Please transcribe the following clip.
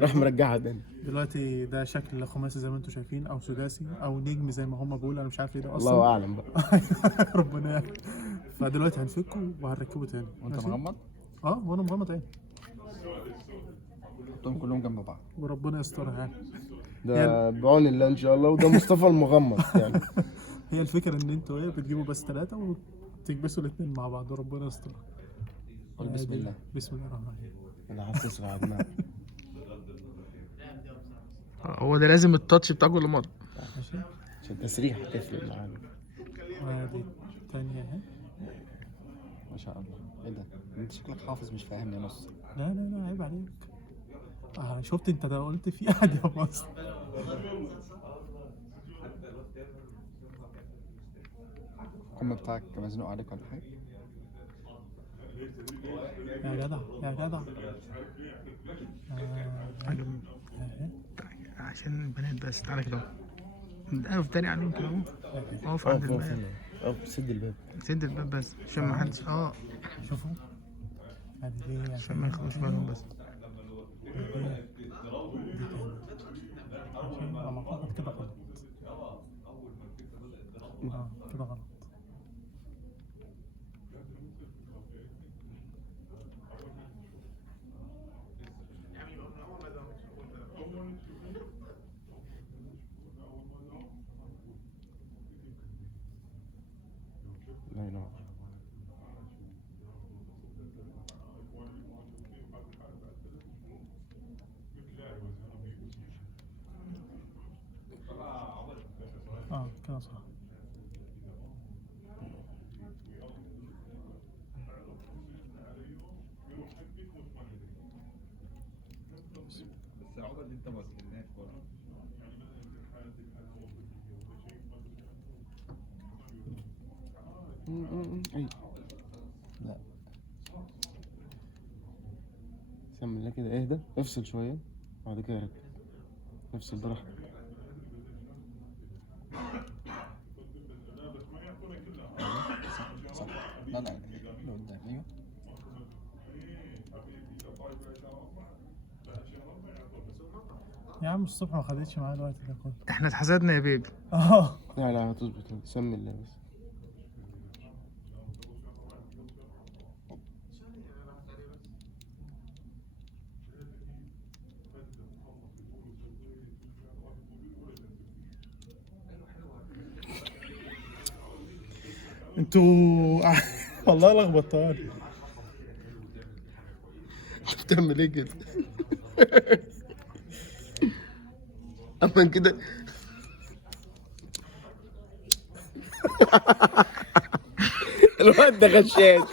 راح مرجعها تاني. دلوقتي ده شكل خماسي زي ما انتم شايفين، او سداسي او نجم زي ما هم بيقولوا، انا مش عارف ايه ده اصلا. الله اعلم بقى. ربنا يعلم. فدلوقتي هنفكه وهنركبه تاني. وانت ماشي؟ مغمض؟ وانا مغمض عيني. حطهم كلهم جنب بعض. وربنا يسترها يعني. ده بعون الله ان شاء الله، وده مصطفى المغمض يعني. هي الفكره ان انتوا بتجيبوا بس 3 وتكبسوا الاثنين مع بعض وربنا يسترها. قول بسم الله. بسم الله الرحمن الرحيم. انا حاسس على دماغي. هو ده لازم التاتش بتاع كل مره. ماشي. عشان التسريح تفرق معانا. وادي الثانيه اهي. ما شاء الله. ايه ده؟ انت شكلك حافظ مش فاهم يا نص. لا لا لا عيب عليك. شفت انت ده قلت في احد يا مصر. الكم بتاعك مزنوق عليك ولا حاجه؟ يا جدع يا جدع. عشان البنات بس. تعالى كده اقف تاني عليهم كده اهو. اقف عند الباب. سد الباب. سد الباب بس عشان ما حدش شوفوا. ادي دي عشان ما ياخدوش بالهم بس. دي تاني. انا اعتقد كده غلط. كده غلط. لا ينور. كده صح. بس العقدة دي انت ما قلتلناش برضه. اي لا سمي الله كده. اهدى، افصل شويه بعد كده ركز. افصل براحتك. صح. لا لا اللي قدام. ايوه. يا عم الصبح ما خدتش معايا الوقت ده كله. احنا اتحسدنا يا بيبي. لا لا هتظبط. سمي الله بس. انتوا والله لخبطتوني. بتعمل ايه كده؟ اما كده. الواد ده غشاش.